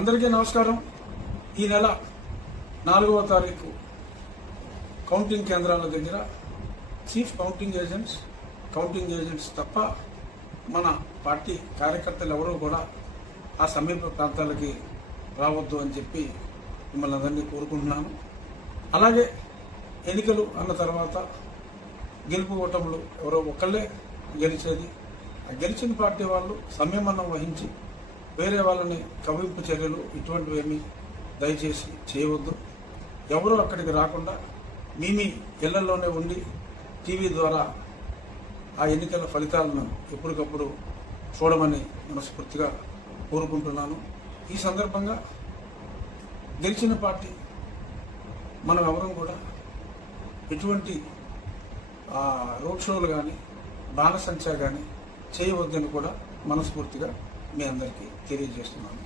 అందరికీ నమస్కారం. ఈ నెల 4వ తారీఖు కౌంటింగ్ కేంద్రాల దగ్గర చీఫ్ కౌంటింగ్ ఏజెంట్స్ తప్ప మన పార్టీ కార్యకర్తలు ఎవరూ కూడా ఆ సమీప ప్రాంతాలకి రావద్దు అని చెప్పి మిమ్మల్ని అందరినీ కోరుకుంటున్నాను. అలాగే ఎన్నికలు అన్న తర్వాత గెలుపు ఓటములు ఎవరో ఒకళ్ళే గెలిచేది. ఆ గెలిచిన పార్టీ వాళ్ళు సంయమనం వహించి వేరే వాళ్ళని కవింపు చర్యలు ఇటువంటివేమీ దయచేసి చేయవద్దు. ఎవరూ అక్కడికి రాకుండా మీ ఇళ్లలోనే ఉండి టీవీ ద్వారా ఆ ఎన్నికల ఫలితాలను ఎప్పటికప్పుడు చూడమని మనస్ఫూర్తిగా కోరుకుంటున్నాను. ఈ సందర్భంగా గెలిచిన పార్టీ మనం ఎవరం కూడా ఎటువంటి రోడ్ షోలు కానీ బాణసంచా కానీ చేయవద్దని కూడా మనస్ఫూర్తిగా మీ అందరికీ తెలియజేస్తున్నాను.